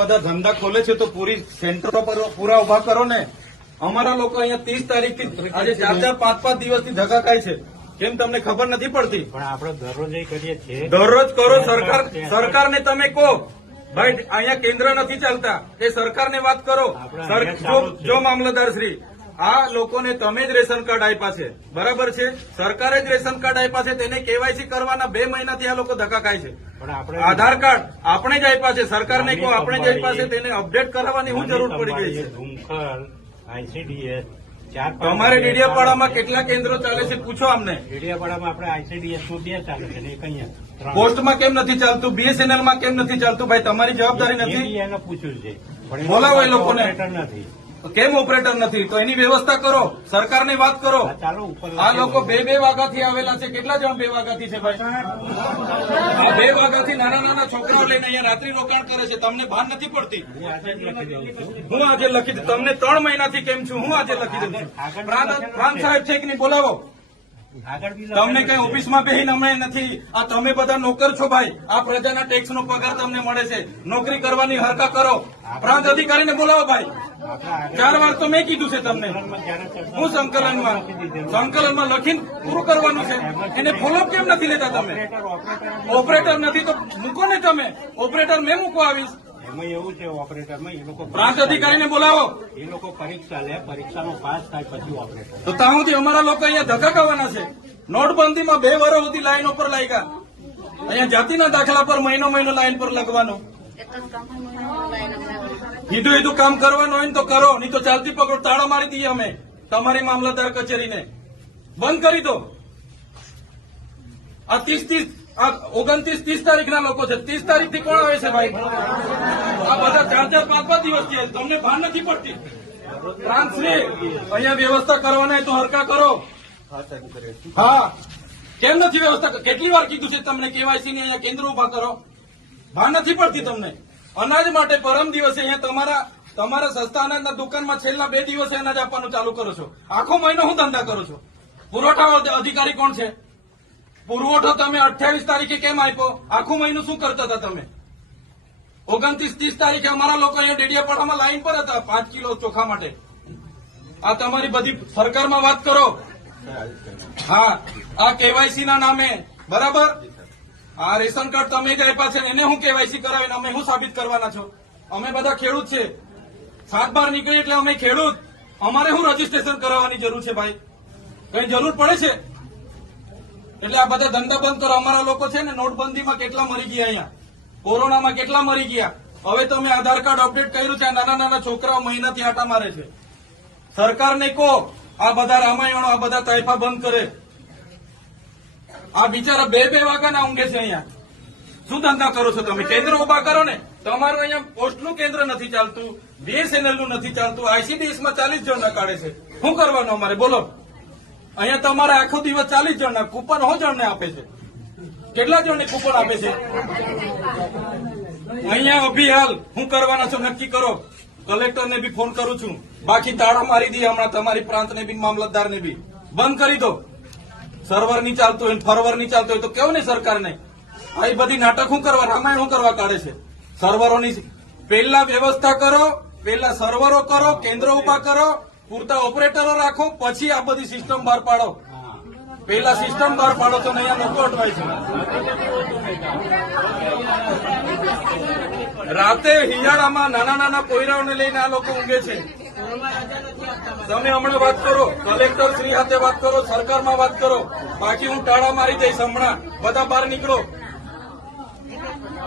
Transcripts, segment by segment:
બધા ધંધા ખોલે છે તો પૂરી સેન્ટરો પર પૂરા ઉભા કરો ને. અમારા લોકો અહીંયા 30 તારીખથી આજે 4-5 દિવસથી ધક્કા ખાય છે. કેમ તમને ખબર નથી પડતી? પણ આપણે દરરોજ કરીએ છીએ. દરરોજ કરો. સરકારને તમે કહો ભાઈ અહીંયા કેન્દ્ર નથી ચાલતા, એ સરકારને વાત કરો. જો મામલતદાર શ્રી, આ લોકોને તમે જ રેશન કાર્ડ આપ્યા છે, બરાબર છે? સરકારે જ રેશન કાર્ડ આપ્યા છે, તેને કેવાયસી કરવાના 2 મહિનાથી આ લોકો ધક્કા ખાય છે. આધાર કાર્ડ આપણે જ આપ્યા છે, સરકારને કહો આપણે જ આપ્યા છે, તેને અપડેટ કરાવવાની શું જરૂર પડી ગઈ છે? ICDS તમારે ડેડિયાપાડામાં કેટલા કેન્દ્રો ચાલે છે પૂછો અમને. ડેડિયાપાડામાં આપણે ICDS નું 2 ચાલે છે ને એક અહીંયા. પોસ્ટમાં કેમ નથી ચાલતું? BSNL માં કેમ નથી ચાલતું? ભાઈ તમારી જવાબદારી નથી? એને પૂછ્યું છે, બોલાવો એ લોકોને. નથી. કેમ ઓપરેટર નથી? તો એની વ્યવસ્થા કરો, સરકારને વાત કરો. આ લોકો 2 વાગ્યાથી આવેલા છે. કેટલા જણ 2 વાગ્યાથી છે ભાઈ? આ 2 વાગ્યાથી નાના છોકરાઓ લઈને અહીંયા રાત્રિ રોકાણ કરે છે. તમને ભાન નથી પડતી? હું આજે લખી દઉં. તમને 3 મહિનાથી કેમ છું? હું આજે લખી દઉં છું. પ્રાંત સાહેબ છે કે નહીં? બોલાવો. તમને કઈ ઓફિસમાં બેહીને અમે નથી. આ તમે બધા નોકર છો ભાઈ. આ પ્રજાના ટેક્સનો પગાર તમને મળે છે. નોકરી કરવાની હરકા કરો. પ્રાંત અધિકારીને બોલાવો ભાઈ. 4 વાર તો મેં કીધું છે તમને. હું સંકલનમાં લખીને પૂરું કરવાનું છે. એને ફોલોઅપ કેમ નથી લેતા તમે? ઓપરેટર નથી તો મૂકો ને તમે. ઓપરેટર મેં મૂકવા આવીશ. એમાં એવું છે ઓપરેટરમાં એ લોકો પ્રાંત અધિકારીને બોલાવો. એ લોકો પરીક્ષા લે, પરીક્ષાનો પાસ થાય પછી ઓપરેટર. તો ત્યાં સુધી અમારા લોકો અહીંયા ધક્કા ખાવાના છે. નોટબંધીમાં 2 વર્ષ સુધી લાઈનો પર લાગ્યા. અહીંયા જાતિના દાખલા પર મહિનો લાઈન પર લગવાનું. કીધું કામ કરવાનું હોય ને તો કરો, નહીં તો ચાલતી પકડો તાળા મારી દઈએ અમે તમારી મામલતદાર કચેરીને. બંધ કરી દો. આ 29-30 તારીખના લોકો છે. 30 તારીખથી કોણ આવે છે ભાઈ? આ બધા 4-5 દિવસ છે. તમને ભાન નથી પડતી? ટ્રાન્સલેટ અહીંયા વ્યવસ્થા કરવાના તો હરકા કરો. હા, કેમ નથી વ્યવસ્થા? કેટલી વાર કીધું છે તમને કેવાયસી ની અહીંયા કેન્દ્ર ઉભા કરો? ભાન નથી પડતી તમને? અનાજ માટે પરમ દિવસે અહીંયા તમારા સસ્તા અનાજના દુકાનમાં છેલ્લા 2 દિવસે અનાજ આપવાનું ચાલુ કરો છો. આખો મહિનો હું ધંધા કરો છો? પુરવઠા અધિકારી કોણ છે? પુરવઠો તમે 28 તારીખે કેમ આપ્યો? આખું મહિનું શું કરતા હતા તમે? 29-30 તારીખે અમારા લોકો અહીંયા ડેડિયાપાડામાં લાઈન પર હતા 5 કિલો ચોખા માટે. આ તમારી બધી સરકારમાં વાત કરો. હા, આ કેવાયસી ના નામે, બરાબર? આ રેશન કાર્ડ તમે જ આપ્યા છે, એને હું કેવાયસી કરાવીને અમે શું સાબિત કરવાના છો? અમે બધા ખેડૂત છે. 7-12 નીકળી એટલે અમે ખેડૂત. અમારે શું રજીસ્ટ્રેશન કરાવવાની જરૂર છે ભાઈ? કઈ જરૂર પડે છે? એટલે આ બધા ધંધા બંધ કરો. અમારા લોકો છે ને નોટબંધીમાં કેટલા મરી ગયા, અહીંયા કોરોનામાં કેટલા મરી ગયા. હવે તમે આધાર કાર્ડ અપડેટ કર્યું છે. આ નાના છોકરાઓ મહિનાથી આટા મારે છે. સરકારને કહો આ બધા રામાયણો, આ બધા તાઇફા બંધ કરે. આ બિચારા 2 વાગ્યાના ઊંઘે છે અહીંયા. શું ધંધા કરો છો તમે? કેન્દ્ર ઉભા કરો ને. તમારું અહીંયા પોસ્ટનું કેન્દ્ર નથી ચાલતું, BSNL નું નથી ચાલતું, ICDS માં 40 જણના કાઢે છે. શું કરવાનું અમારે બોલો? અહીંયા તમારે આખો દિવસ 40 જણના કૂપન જણને આપે છે. કેટલા જણને કૂપન આપે છે? અહીંયા અભિહાલ શું કરવાના છો નક્કી કરો. કલેક્ટરને બી ફોન કરું છું. બાકી તાળા મારી દઈએ હમણાં તમારી પ્રાંતને બી, મામલતદારને બી. બંધ કરી દો. સર્વર નહીં ચાલતું હોય, ફરવર નહીં ચાલતું હોય તો કેવું ને સરકારને? આ બધી નાટક શું કરવા, રામાયણ શું કરવા કાઢે છે? સર્વરોની પહેલા વ્યવસ્થા કરો, પહેલા સર્વરો કરો, કેન્દ્રો ઉભા કરો, પૂરતા ઓપરેટરો રાખો, પછી આ બધી સિસ્ટમ બહાર પાડો. પહેલા સિસ્ટમ બહાર પાડો તો અહીંયા લોકો અટવાય છે. રાતે હિયાળામાં નાના પોયરાઓને લઈને આ લોકો ઊંઘે છે. તમે હમણાં વાત કરો, કલેક્ટર શ્રી સાથે વાત કરો, સરકારમાં વાત કરો. બાકી હું ટાળા મારી દઈશ હમણાં. બધા બહાર નીકળો.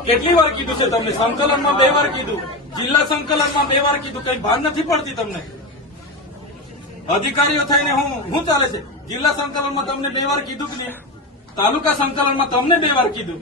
કેટલી વાર કીધું છે તમને? સંકલનમાં 2 વાર કીધું, જિલ્લા સંકલનમાં 2 વાર કીધું. કઈ ભાન નથી પડતી તમને? અધિકારીઓ થઈને હું ચાલે છે? જિલ્લા સંકલનમાં તમને 2 વાર કીધું કે નહીં? તાલુકા સંકલનમાં તમને 2 વાર કીધું.